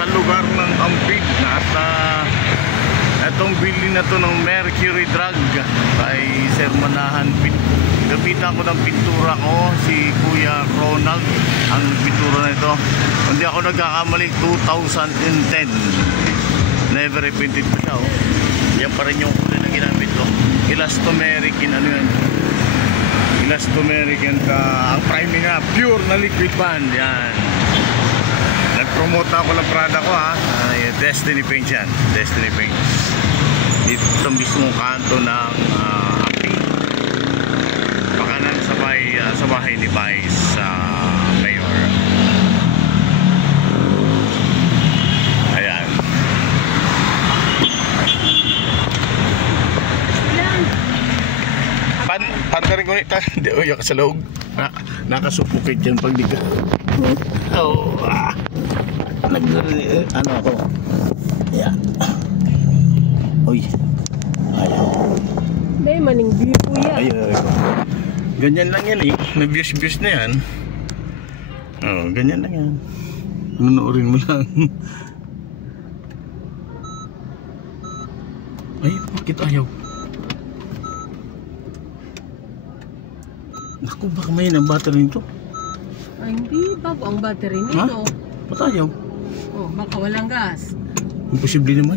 sa lugar ng Ampid at itong building na to ng Mercury Drug kay Sir Manahan. Gapitan ko ng pintura ko, si Kuya Ronald ang pintura na ito. Hindi ako nagkakamali, 2010. Never repeated pa siya, oh. Yan pa rin yung kulay na ginamit ko. Elastomeric in ano yan, elastomeric yan ka. Ang priming nga, pure na liquid band. Yan, nag-promote ako ng product ko, ha. Destiny Paints yan, Destiny Paints. Dito sa mismong kanto ng pakanan sa bahay ni Vice Mayor. Ayan. Pantarin ko nito. Hindi, uyak sa loob. Nakasupukit yan pag di ka. Oh, ano ako. Ayan. Uy. Ayaw. Hindi, maning view po yan. Ayaw. Ganyan lang yan eh. Na-views na yan. Oh, ganyan lang yan. Nunuorin mo lang. Ay, bakit ayaw? Naku, baka may ng battery nito. Ay, hindi. Bago ang battery nito. Ba't ayaw? Oh, baka walang gas. Imposible naman.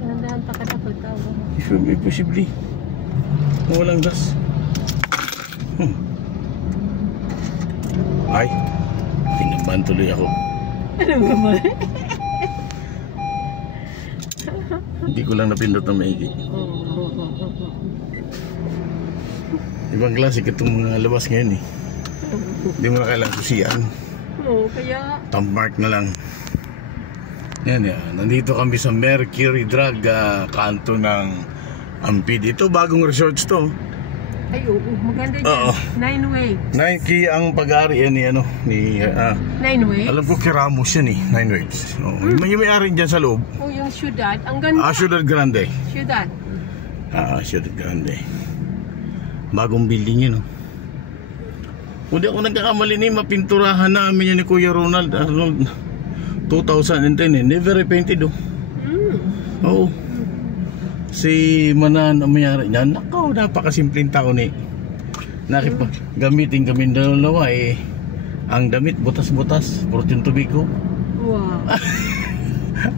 Dahan-dahan pa ka na pagtawa. Imposible. Walang gas. Ay, tinaban tuloy ako. Ano nga ba? Hindi ko lang napindot na maigi. Ibang klase itong mga labas ngayon eh. Hindi mo na kailangan kusiyan. Oo, kaya Thumbmark na lang. Yan yan. Nandito kami sa Mercury Drug, kanto ng Ampid. Ito bagong resorts to. ay, oo, maganda dyan. Oo. 9 way. Nike ang pag-aari yan ni ano ni 9 way? alam ko Kiramos yan eh, 9 waves. Oh, yung may-ari dyan sa loob. Oh, yung syudad. Ang ganda. Ciudad Grande. Syudad. Ciudad Grande. Bagong building yun, oh. Hindi ako nagkakamali ni mapinturahan namin yan ni Kuya Ronald. 2010 eh. Never repainted, oh. Oo. Si Manan ang mayari niyan. Nakaw, napakasimpleng tao ni. Gamitin kami dalawa eh. Ang damit, butas-butas. Fortune to be ko. Wow.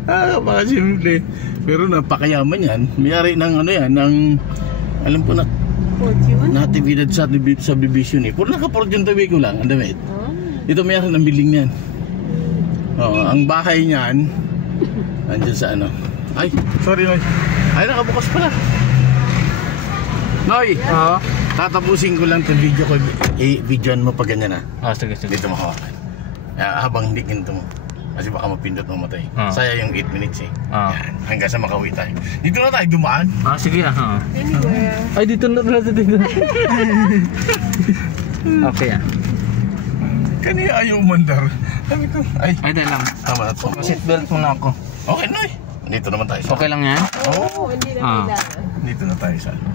Napakasimple. Pero napakayaman yan. Mayari ng ano yan, ng alam ko na Fortune? natividad sa subdivision eh. Puro naka-Fortune to be ko lang, ang damit. Oh. Ito mayari ng building niyan. Ang bahay niyan andyan sa ano. Ay, sorry Noy. Ay, nakabukas pala. Noy, tatapusin ko lang itong video ko. I-videoan mo pag ganyan na. Sige. Dito mo hawakan. Habang hindi kinto mo. Kasi baka mapindot mo matay. Saya yung 8 minutes eh. Yan, hanggang sa makauwi tayo. Dito na tayo dumaan. Sige. Anywhere. Ay, dito na dito. Okay Kanina ayaw umandar. Sabi ko, ay dahil lang. tama na to. Seatbelt muna ako. Okay, Noy. Dito naman tayo sa Okay lang yan? Oo, hindi na kailangan. Dito na tayo sa ano.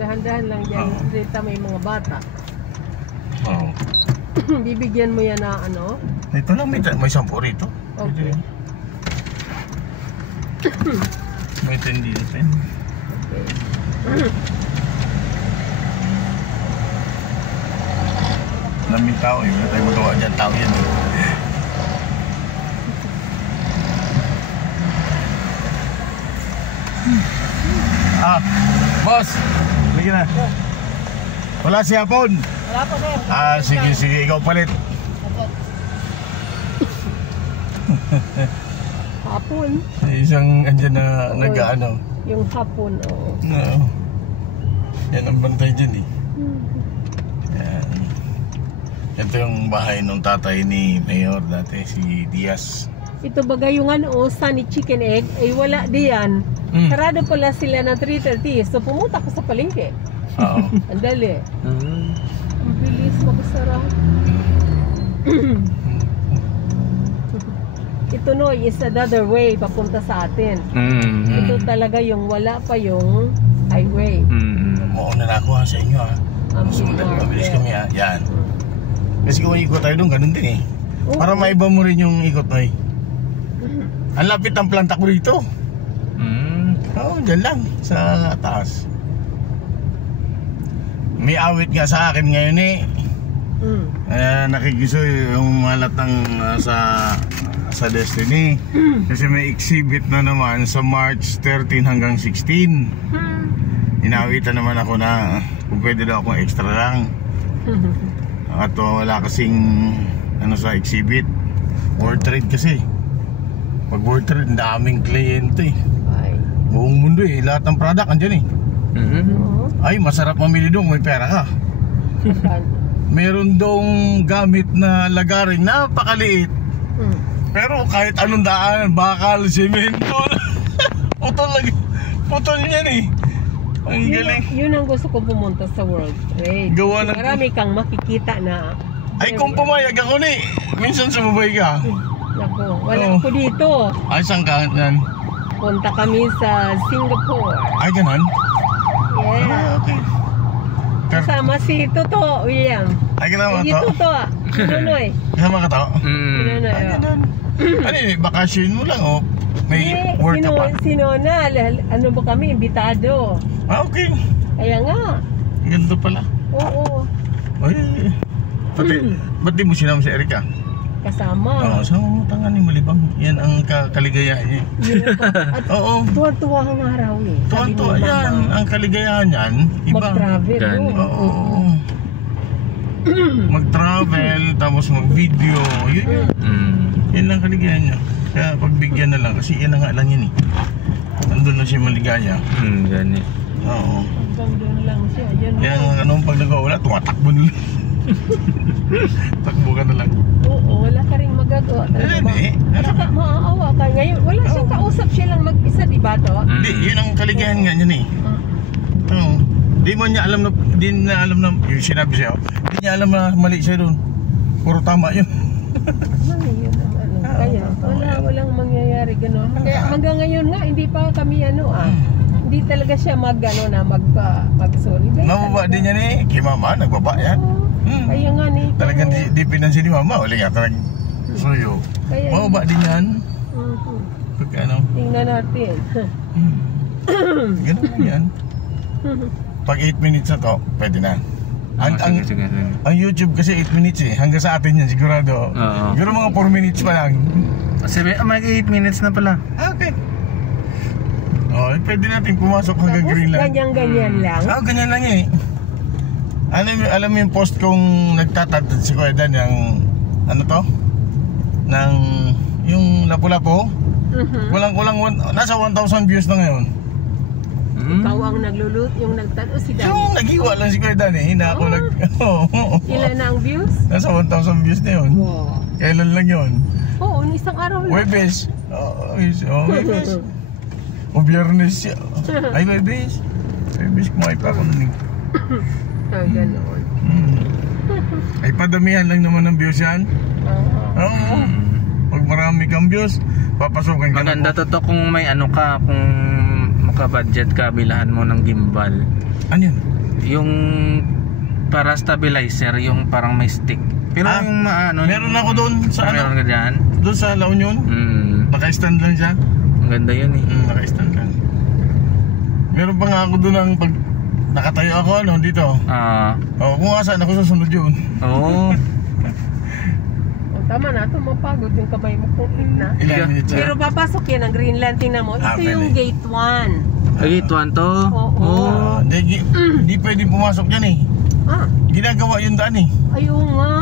Dahan-dahan lang dyan. Dito may mga bata. Oo. Bibigyan mo yan na ano? Dito lang may sampo rito. Okay. May tendi na pen. Okay. Naming tao eh. Wala tayo magawa dyan. Tao yan eh. Boss! Sige na. Wala si Hapon. Wala pa, sir. Sige. Ikaw palit. Hapon. Isang andyan na nag-ano. Yung hapon, oo. No. Yan ang bantay dyan eh. Yan. Ito yung bahay ng tatay ni Mayor dati, si Diaz. Ito bagay yung ano, Sunny Chicken Egg, ay wala diyan. Sarado pala sila ng 3:30. So pumunta ko sa palengke. Oo. Ang dali. Ang bilis, makasarap. Ito no, is another way papunta sa atin. Ito talaga yung wala pa yung highway. Mauna na ako sa inyo ha. Mabilis kami ha. Yan. Kasi kung ikot tayo doon, ganun din eh. Oo. Para maiba mo rin yung ikot mo eh. Ang lapit ng planta ko rito. Oo, dyan lang, sa taas. May awit nga sa akin ngayon eh. Nakikiso yung malat ng sa Destiny. Kasi may exhibit na naman sa March 13 hanggang 16. Inawitan naman ako na kung pwede daw akong extra lang. At wala kasing ano sa exhibit. World trade kasi. Pag world trade, daming kliyente eh. Buong mundo eh, lahat ng product andyan eh. Ay, masarap mamili doon, may pera ka. Meron dong gamit na lagaring napakaliit. Pero kahit anong daan, bakal, semento, putol niyan eh. Ang galing. Yun ang gusto ko pumunta sa World Trade. Gawa ng... Marami kang makikita na. Ay, kung pumayag ako ni, minsan sumabay ka. Naku, wala ako dito. Ay, saan ka yan? Punta kami sa Singapore. Ay, ganun? Yeah. Okay. Kasama si Toto, William. Ay, kasama Hindi to? Toto, Nunoy. Kasama ka to? Nunoy, Ay, ganun. Ano yun, bakasyon mo lang o may work ka pa? Sinona, ano ba kami, imbitado. Ah, okay. Kaya nga. Ganito pala. Oo. Ay, ba't di mo sinama si Erika? Kasama. Oo, sama mo tangan ni Malibang. Yan ang kaligayahan niya. At Oo. tuwa-tuwa ang araw eh. Tuwan-tuwa yan. Ang kaligayahan niyan, iba. Mag-travel. Oo. Mag-travel, tapos mag-video. Yun. Yan ang kaligayahan niya. Kaya pagbigyan na lang, kasi yan na nga lang yun eh. Nandun na siya maligaya. Gani. Oo. Hanggang doon lang siya. Yan. Kaya anong pag nagwawala, tumatakbo na lang. Takbo ka na lang. Oo, wala ka rin magagawa. Hindi. Saka maaawa ka. Ngayon, wala siyang kausap siya lang mag-isa, di ba to? Hindi, yun ang kaligayahan nga niyan eh. Oo. Di mo niya alam na, di na alam na, yung sinabi siya, di niya alam na mali siya doon. Puro tama yun. Ay, yun ang ano. Kaya, walang mangyayari gano'n. Kaya hanggang ngayon nga, hindi pa kami hindi talaga siya mag-sorry. Mababa din yan eh. Kay mama, nagbaba yan. Kaya nga ni. Talagang di pinansin ni mama. Wala nga talagang suyo. Mababa din yan. Pag ano. Tingnan natin. Ganun lang yan. Pag 8 minutes na to, pwede na. Ang YouTube kasi 8 minutes eh. Hanggang sa atin yan sigurado. Siguro mga 4 minutes pa lang. Kasi may 8 minutes na pala. Okay. Oh, pwede natin pumasok hanggang Greenland. Ganyan-ganyan lang. Ganyan lang eh. Alam mo yung post kong nagtatad si Kuya Dan yung ano to? Ng yung Lapu-Lapu. Kulang-kulang nasa 1,000 views na ngayon. Ikaw ang nagluluto, yung nagtanong si Dan. Yung naghiwa lang si Kuya Dan eh. Hindi ako Ilan na ang views? Nasa 1,000 views na yun. Wow. Kailan lang yun? Oo, isang araw lang. Webes. Webes. O Biyernes siya. Ay, Webes. Webes kumain pa ako nun eh. Ganoon. Ay, padamihan lang naman ng views yan. Oo. Pag marami kang views, papasukin ka Maganda to kung may ano ka, kung maka-budget ka, bilahan mo ng gimbal. Ano yun? Yung para stabilizer, yung parang may stick. Pero yung ano, meron ako doon sa meron ka dyan? Doon sa La Union. Naka-stand lang siya. Ang ganda yun eh. Naka-stand lang. Meron pa nga ako doon ang pag nakatayo ako dito. Kung saan ako susunod yun. Oo. Tama na ito, mapagod yung kamay mo kung na. Ilan minutes Pero papasok yan ang Greenland, tingnan mo. Ito yung gate 1. Gate 1 to? Oo. Di pwede pumasok dyan eh. Ginagawa yung daan eh. Ayun nga.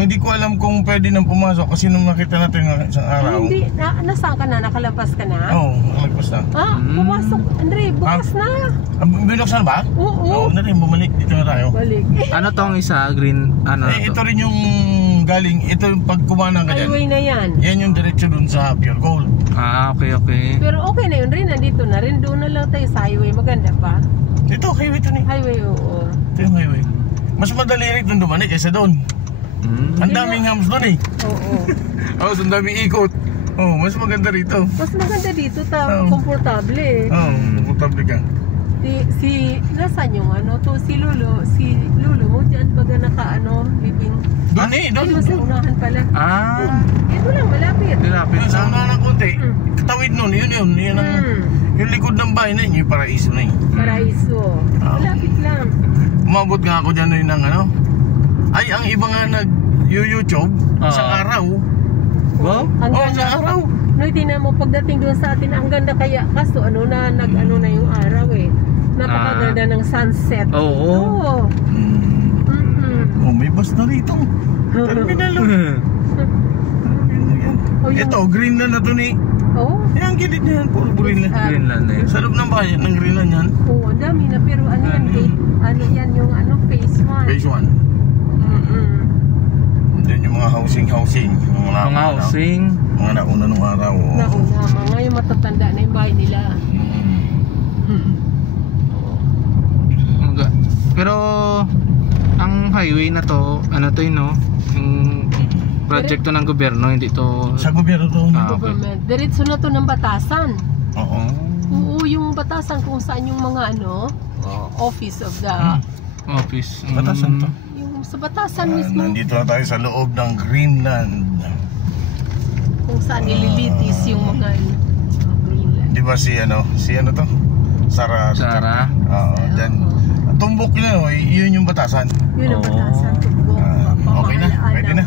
Hindi ko alam kung pwede nang pumasok kasi nung nakita natin isang araw. Hindi, nasaan ka na? Nakalampas ka na? Nakalagpas na. Pumasok. Andre, bukas na. Binuksan ba? Oo. Na rin, bumalik. Dito na tayo. Balik. Ano tong isa? Green, ano to? Ito rin yung galing. Ito yung pag kumanang ka dyan. Highway na yan. Yan yung diretso dun sa Pure Gold. Okay. Pero okay na yun rin. Nandito na rin. Doon na lang tayo sa highway. Maganda pa. Ito, highway ito ni. Highway, oo. Ito yung highway. Mas madali rin doon dumani kaysa doon. Ang daming hams doon eh. Oo. Ang daming ikot. Mas maganda rito. Mas maganda dito. Komportable eh. Komportable ka. Nasaan yung ano to? Si Lulu mo, dyan baga living. Doon Ay, doon sa unahan pala. Ito lang, malapit. Dilapit Doon sa lang. unahan ng konti. Katawid nun, yun ang, yung likod ng bahay na yun, yung paraiso na yun. Paraiso. Malapit lang. Umabot nga ako dyan yun ng ay, ang iba nga nag-YouTube, sa araw. Wow? Ang Oo, ganda. sa araw. No, tingnan mo, pagdating doon sa atin, ang ganda kaya. Kaso, na yung araw eh. Napakaganda ng sunset. Oo. Oo. Oh, may bus na rito. Terminal. Oh, yung- Ito, Greenland na to ni. Oo. Ang gilid na yan, puro Greenland. Greenland eh. Sa loob ng bayan ng Greenland yan. Oo, ang dami na. Pero ano yan, gate? Ano yan, yung phase 1. Phase 1. Then yung mga housing. Yung Mga housing. Mga nauna nung araw. Oh. Nauna, mga yung matatanda na yung bahay nila. Pero ang highway na to, ano to yun, no? Yung project to ng gobyerno, hindi to... Sa gobyerno to. Ah, okay. Government. Diretso na to ng batasan. Oo. Oo, yung batasan kung saan yung mga office of the... Office. Batasan to. Yung sa batasan mismo. Nandito na tayo sa loob ng Greenland. Kung saan nililitis yung mga Greenland. Di ba si to? Sarah. Sarah. Oo. Then, tumbok yun, yun yung batasan. Yun ang Oo. batasan. Tugbok. Okay na, pwede na.